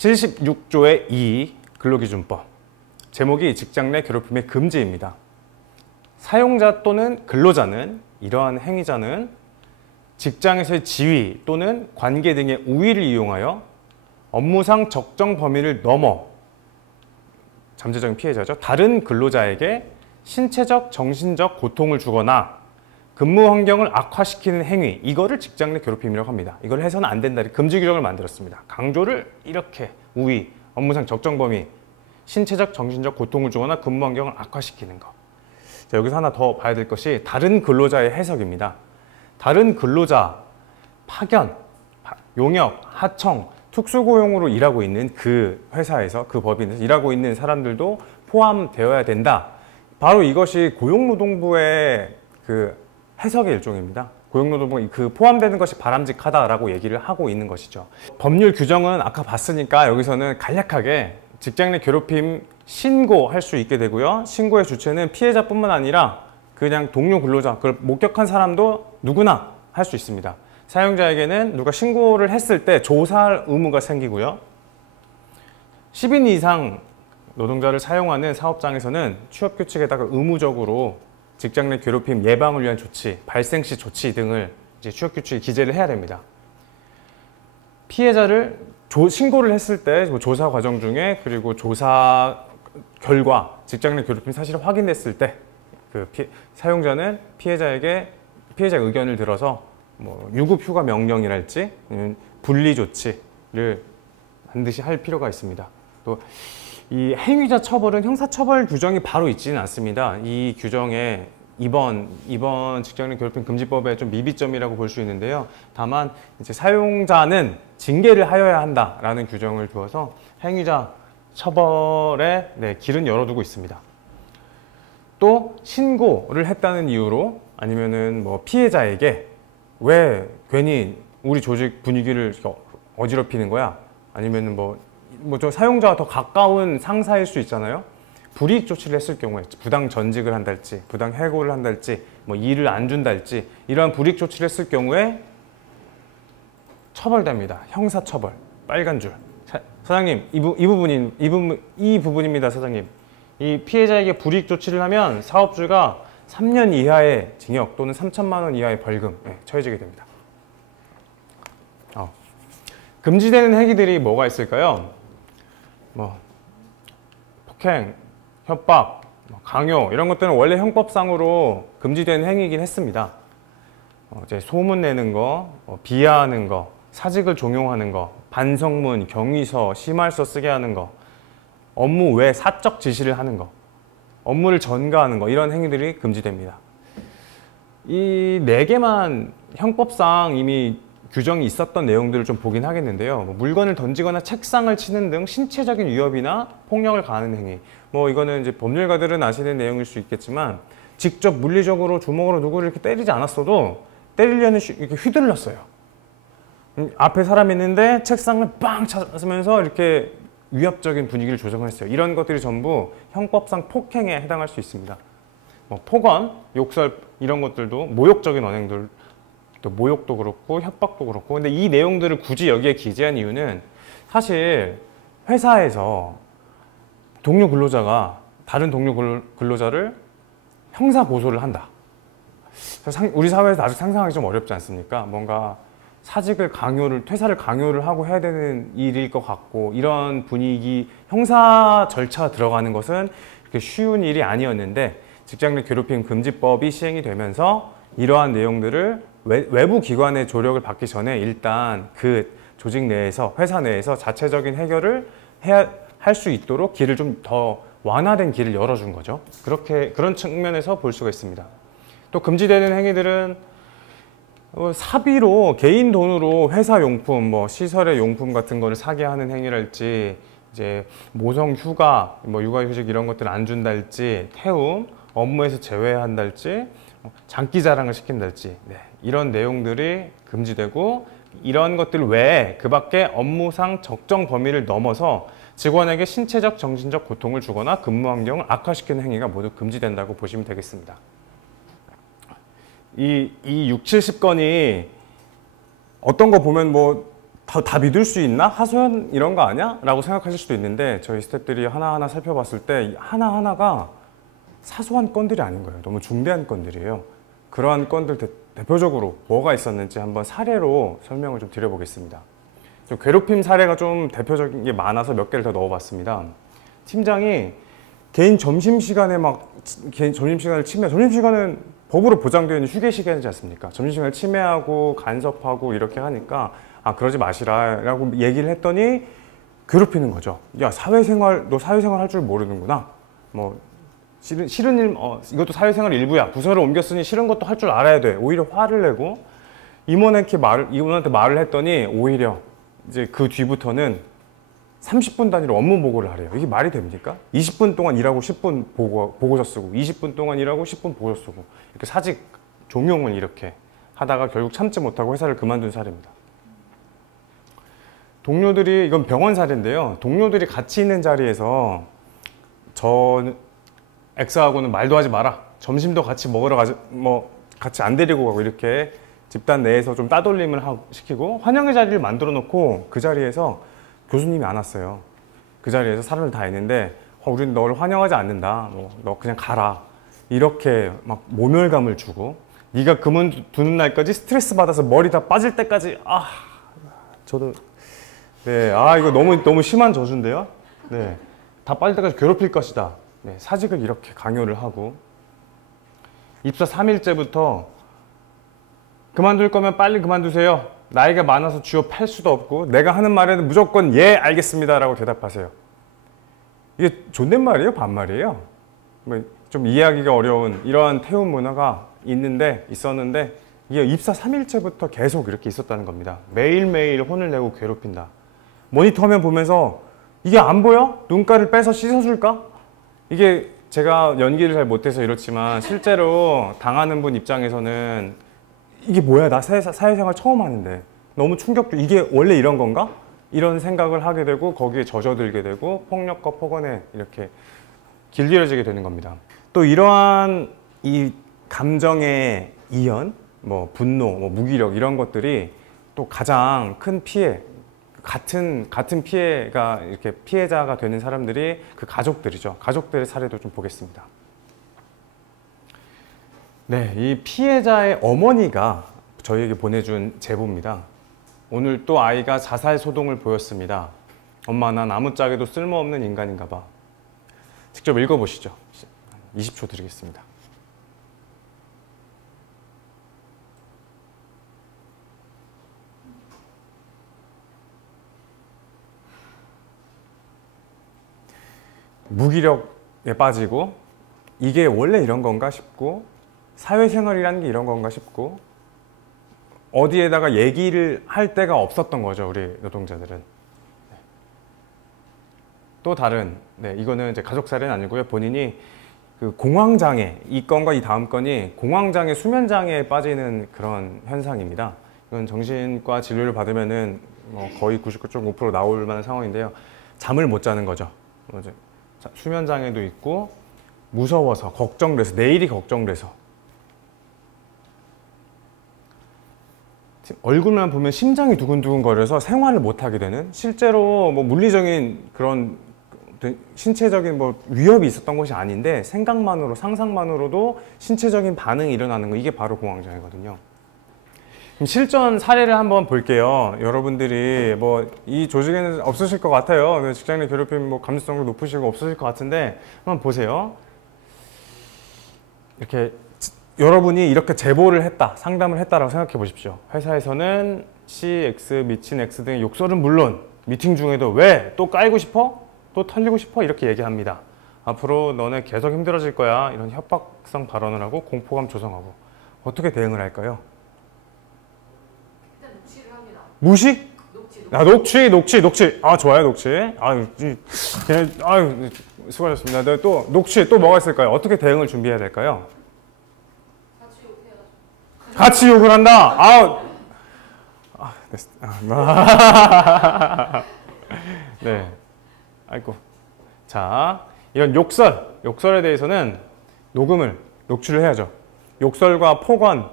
76조의 2 근로기준법 제목이 직장 내 괴롭힘의 금지입니다. 사용자 또는 근로자는 이러한 행위자는 직장에서의 지위 또는 관계 등의 우위를 이용하여 업무상 적정 범위를 넘어 잠재적인 피해자죠. 다른 근로자에게 신체적, 정신적 고통을 주거나 근무 환경을 악화시키는 행위, 이거를 직장 내 괴롭힘이라고 합니다. 이걸 해서는 안 된다. 금지 규정을 만들었습니다. 강조를 이렇게 우위, 업무상 적정 범위, 신체적, 정신적 고통을 주거나 근무 환경을 악화시키는 것. 자, 여기서 하나 더 봐야 될 것이 다른 근로자의 해석입니다. 다른 근로자, 파견, 용역, 하청, 특수고용으로 일하고 있는 그 회사에서, 그 법인에서 일하고 있는 사람들도 포함되어야 된다. 바로 이것이 고용노동부의 그 해석의 일종입니다. 고용노동부가 그 포함되는 것이 바람직하다라고 얘기를 하고 있는 것이죠. 법률 규정은 아까 봤으니까 여기서는 간략하게 직장 내 괴롭힘 신고할 수 있게 되고요. 신고의 주체는 피해자뿐만 아니라 그냥 동료 근로자, 그걸 목격한 사람도 누구나 할 수 있습니다. 사용자에게는 누가 신고를 했을 때 조사할 의무가 생기고요. 10인 이상 노동자를 사용하는 사업장에서는 취업규칙에다가 의무적으로 직장 내 괴롭힘 예방을 위한 조치, 발생 시 조치 등을 이제 취업규칙에 기재를 해야 됩니다. 피해자를 신고를 했을 때 조사 과정 중에 그리고 조사 결과 직장 내 괴롭힘 사실을 확인했을 때 그 사용자는 피해자의 의견을 들어서 뭐 유급 휴가 명령이랄지 분리 조치를 반드시 할 필요가 있습니다. 또 이 행위자 처벌은 형사처벌 규정이 바로 있지는 않습니다. 이 규정에 이번 직장 내 괴롭힘 금지법의 좀 미비점이라고 볼 수 있는데요. 다만 이제 사용자는 징계를 하여야 한다라는 규정을 두어서 행위자 처벌에 길은 열어두고 있습니다. 또 신고를 했다는 이유로 아니면은 뭐 피해자에게 왜 괜히 우리 조직 분위기를 어지럽히는 거야? 아니면은 저 사용자와 더 가까운 상사일 수 있잖아요. 불이익 조치를 했을 경우에 부당 전직을 한달지, 부당 해고를 한달지, 뭐 일을 안 준달지 이러한 불이익 조치를 했을 경우에 처벌됩니다. 형사처벌, 빨간 줄. 사장님, 이 부분입니다, 사장님. 이 피해자에게 불이익 조치를 하면 사업주가 3년 이하의 징역 또는 3천만 원 이하의 벌금 처해지게 됩니다. 금지되는 행위들이 뭐가 있을까요? 폭행, 협박, 강요 이런 것들은 원래 형법상으로 금지되는 행위이긴 했습니다. 이제 소문 내는 거, 비하하는 거, 사직을 종용하는 거, 반성문, 경위서, 심할서 쓰게 하는 거, 업무 외 사적 지시를 하는 거, 업무를 전가하는 거 이런 행위들이 금지됩니다. 이 4개만 형법상 이미 규정이 있었던 내용들을 좀 보긴 하겠는데요. 물건을 던지거나 책상을 치는 등 신체적인 위협이나 폭력을 가하는 행위. 이거는 이제 법률가들은 아시는 내용일 수 있겠지만 직접 물리적으로 주먹으로 누구를 이렇게 때리지 않았어도 때리려는 이렇게 휘둘렀어요. 앞에 사람이 있는데 책상을 빵 찾으면서 이렇게 위협적인 분위기를 조성했어요. 이런 것들이 전부 형법상 폭행에 해당할 수 있습니다. 폭언, 욕설 이런 것들도 모욕적인 언행들 또 모욕도 그렇고 협박도 그렇고 근데 이 내용들을 굳이 여기에 기재한 이유는 사실 회사에서 동료 근로자가 다른 동료 근로자를 형사 고소를 한다. 우리 사회에서 아직 상상하기 좀 어렵지 않습니까? 뭔가 사직을 퇴사를 강요를 하고 해야 되는 일일 것 같고 이런 분위기, 형사 절차 들어가는 것은 그렇게 쉬운 일이 아니었는데 직장 내 괴롭힘 금지법이 시행이 되면서 이러한 내용들을 외부 기관의 조력을 받기 전에 일단 그 조직 내에서, 회사 내에서 자체적인 해결을 할 수 있도록 길을 좀 더 완화된 길을 열어준 거죠. 그런 측면에서 볼 수가 있습니다. 또 금지되는 행위들은 사비로 개인 돈으로 회사 용품, 시설의 용품 같은 거를 사게 하는 행위랄지, 이제 모성 휴가, 육아휴직 이런 것들 안 준달지, 태움, 업무에서 제외한달지, 장기 자랑을 시킨달지, 이런 내용들이 금지되고 이런 것들 외에 그 밖에 업무상 적정 범위를 넘어서 직원에게 신체적, 정신적 고통을 주거나 근무 환경을 악화시키는 행위가 모두 금지된다고 보시면 되겠습니다. 이 60, 70건이 어떤 거 보면 다 믿을 수 있나? 하소연 이런 거 아니야? 라고 생각하실 수도 있는데 저희 스태프들이 하나하나 살펴봤을 때 하나하나가 사소한 건들이 아닌 거예요. 너무 중대한 건들이에요. 그러한 건들 대표적으로 뭐가 있었는지 한번 사례로 설명을 좀 드려보겠습니다. 좀 괴롭힘 사례가 좀 대표적인 게 많아서 몇 개를 더 넣어봤습니다. 팀장이 개인 점심시간에 개인 점심시간을 점심시간은 법으로 보장되어 있는 휴게 시간이지 않습니까? 점심시간을 침해하고 간섭하고 이렇게 하니까 그러지 마시라 라고 얘기를 했더니 괴롭히는 거죠. 야, 너 사회생활 할 줄 모르는구나. 뭐 싫은 일, 이것도 사회생활 일부야. 부서를 옮겼으니 싫은 것도 할 줄 알아야 돼. 오히려 화를 내고 임원한테 말을 했더니 오히려 이제 그 뒤부터는 30분 단위로 업무 보고를 하래요. 이게 말이 됩니까? 20분 동안 일하고 10분 보고서 쓰고 20분 동안 일하고 10분 보고서 쓰고 이렇게 사직 종용을 이렇게 하다가 결국 참지 못하고 회사를 그만둔 사례입니다. 동료들이, 이건 병원 사례인데요. 동료들이 같이 있는 자리에서 X하고는 말도 하지 마라. 점심도 같이 먹으러 가지, 같이 안 데리고 가고 이렇게 집단 내에서 좀 따돌림을 시키고 환영의 자리를 만들어 놓고 그 자리에서 교수님이 안 왔어요. 그 자리에서 사람들 다 있는데 우리는 너를 환영하지 않는다. 너 그냥 가라. 이렇게 막 모멸감을 주고 네가 그만두는 날까지 스트레스 받아서 머리 다 빠질 때까지 저도 네, 이거 너무 심한 저주인데요. 네, 다 빠질 때까지 괴롭힐 것이다. 네, 사직을 이렇게 강요를 하고 입사 3일째부터 그만둘 거면 빨리 그만두세요. 나이가 많아서 쥐어 팔 수도 없고 내가 하는 말에는 무조건 예 알겠습니다 라고 대답하세요. 이게 존댓말이에요? 반말이에요? 좀 이해하기가 어려운 이러한 태움 문화가 있었는데 이게 입사 3일째부터 계속 이렇게 있었다는 겁니다. 매일매일 혼을 내고 괴롭힌다. 모니터 화면 보면서 이게 안 보여? 눈가를 빼서 씻어줄까? 이게 제가 연기를 잘 못해서 이렇지만 실제로 당하는 분 입장에서는 이게 뭐야? 나 사회생활 처음 하는데 너무 충격적. 이게 원래 이런 건가? 이런 생각을 하게 되고 거기에 젖어들게 되고 폭력과 폭언에 이렇게 길들여지게 되는 겁니다. 또 이러한 이 감정의 이연, 분노, 무기력 이런 것들이 또 가장 큰 피해, 같은 피해가 이렇게 피해자가 되는 사람들이 그 가족들이죠. 가족들의 사례도 좀 보겠습니다. 네, 이 피해자의 어머니가 저희에게 보내준 제보입니다. 오늘 또 아이가 자살 소동을 보였습니다. 엄마, 난 아무짝에도 쓸모없는 인간인가 봐. 직접 읽어보시죠. 20초 드리겠습니다. 무기력에 빠지고 이게 원래 이런 건가 싶고 사회생활이라는 게 이런 건가 싶고 어디에다가 얘기를 할 데가 없었던 거죠. 우리 노동자들은. 또 다른, 이거는 이제 가족 사례는 아니고요. 본인이 그 공황장애, 이 건과 이 다음 건이 공황장애, 수면장애에 빠지는 그런 현상입니다. 이건 정신과 진료를 받으면은 거의 99.5% 나올 만한 상황인데요. 잠을 못 자는 거죠. 수면장애도 있고 무서워서 걱정돼서 내일이 걱정돼서 얼굴만 보면 심장이 두근두근 거려서 생활을 못하게 되는, 실제로 물리적인 그런 신체적인 위협이 있었던 것이 아닌데 생각만으로 상상만으로도 신체적인 반응이 일어나는 거, 이게 바로 공황장애거든요. 실전 사례를 한번 볼게요. 여러분들이 이 조직에는 없으실 것 같아요. 직장 내 괴롭힘 감수성도 높으시고 없으실 것 같은데 한번 보세요. 이렇게 여러분이 이렇게 제보를 했다, 상담을 했다라고 생각해 보십시오. 회사에서는 C, X, 미친 X 등의 욕설은 물론 미팅 중에도 왜? 또 까이고 싶어? 또 털리고 싶어? 이렇게 얘기합니다. 앞으로 너네 계속 힘들어질 거야. 이런 협박성 발언을 하고 공포감 조성하고. 어떻게 대응을 할까요? 일단 녹취를 합니다. 무식? 녹취. 좋아요, 녹취. 수고하셨습니다. 또 녹취 또 뭐가 있을까요? 어떻게 대응을 준비해야 될까요? 같이 욕을 한다. 네. 아이고. 자, 이런 욕설에 대해서는 녹취를 해야죠. 욕설과 폭언,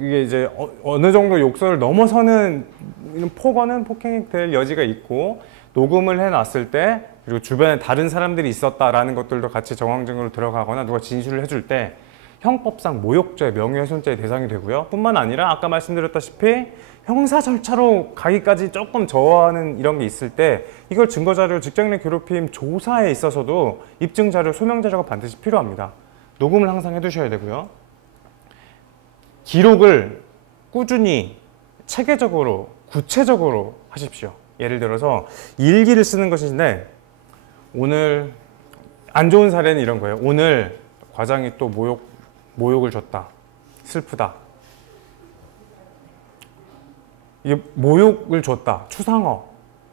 이게 이제 어느 정도 욕설을 넘어서는 폭언은 폭행될 여지가 있고, 녹음을 해놨을 때, 그리고 주변에 다른 사람들이 있었다라는 것들도 같이 정황증으로 들어가거나 누가 진술을 해줄 때 형법상 모욕죄, 명예훼손죄의 대상이 되고요. 뿐만 아니라 아까 말씀드렸다시피 형사 절차로 가기까지 조금 저하는 이런 게 있을 때 이걸 증거자료, 직장 내 괴롭힘 조사에 있어서도 입증자료, 소명자료가 반드시 필요합니다. 녹음을 항상 해두셔야 되고요. 기록을 꾸준히 체계적으로, 구체적으로 하십시오. 예를 들어서 일기를 쓰는 것인데, 오늘 안 좋은 사례는 이런 거예요. 오늘 과장이 또 모욕을 줬다. 슬프다. 이게 모욕을 줬다. 추상어.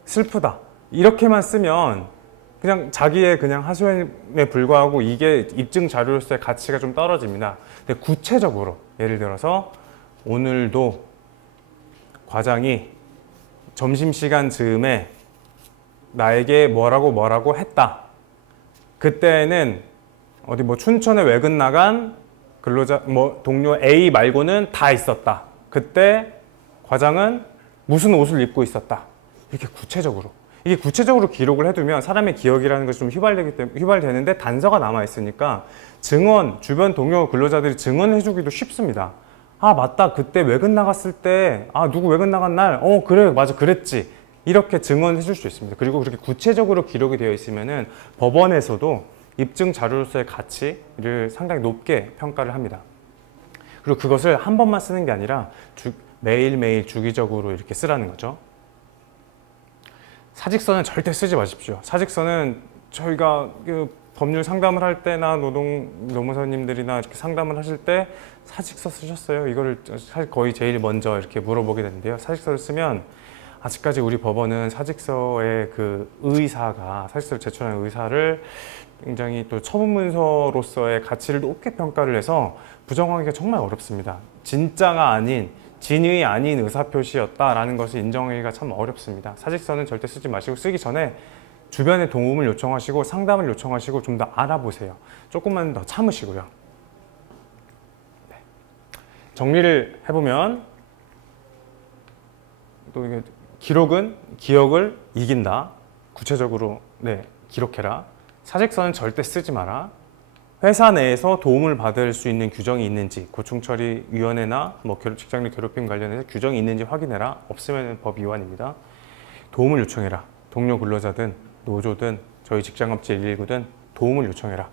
슬프다. 이렇게만 쓰면 그냥 자기의 그냥 하소연에 불과하고 이게 입증 자료로서의 가치가 좀 떨어집니다. 근데 구체적으로 예를 들어서 오늘도 과장이 점심시간 즈음에 나에게 뭐라고 했다. 그때는 어디 뭐 춘천에 외근 나간 근로자 동료 A 말고는 다 있었다. 그때 과장은 무슨 옷을 입고 있었다. 이렇게 구체적으로. 이게 구체적으로 기록을 해두면 사람의 기억이라는 것이 좀 휘발되는데 단서가 남아있으니까 증언, 주변 동료 근로자들이 증언해주기도 쉽습니다. 아, 맞다. 그때 외근 나갔을 때, 아, 누구 외근 나간 날, 그래, 맞아, 그랬지. 이렇게 증언해 줄 수 있습니다. 그리고 그렇게 구체적으로 기록이 되어 있으면은 법원에서도 입증 자료로서의 가치를 상당히 높게 평가를 합니다. 그리고 그것을 한 번만 쓰는 게 아니라 매일매일 주기적으로 이렇게 쓰라는 거죠. 사직서는 절대 쓰지 마십시오. 사직서는 저희가 그 법률 상담을 할 때나 노무사님들이나 이렇게 상담을 하실 때 사직서 쓰셨어요? 이거를 거의 제일 먼저 이렇게 물어보게 되는데요. 사직서를 쓰면 아직까지 우리 법원은 사직서의 그 사직서를 제출한 의사를 굉장히 또 처분문서로서의 가치를 높게 평가를 해서 부정하기가 정말 어렵습니다. 진짜가 아닌, 진의 아닌 의사표시였다라는 것을 인정하기가 참 어렵습니다. 사직서는 절대 쓰지 마시고 쓰기 전에 주변에 도움을 요청하시고 상담을 요청하시고 좀 더 알아보세요. 조금만 더 참으시고요. 네. 정리를 해보면 또 이게 기록은 기억을 이긴다. 구체적으로 기록해라. 사직서는 절대 쓰지 마라. 회사 내에서 도움을 받을 수 있는 규정이 있는지, 고충처리위원회나 직장 내 괴롭힘 관련해서 규정이 있는지 확인해라. 없으면 법 위반입니다. 도움을 요청해라. 동료 근로자든 노조든 저희 직장업체 119든 도움을 요청해라.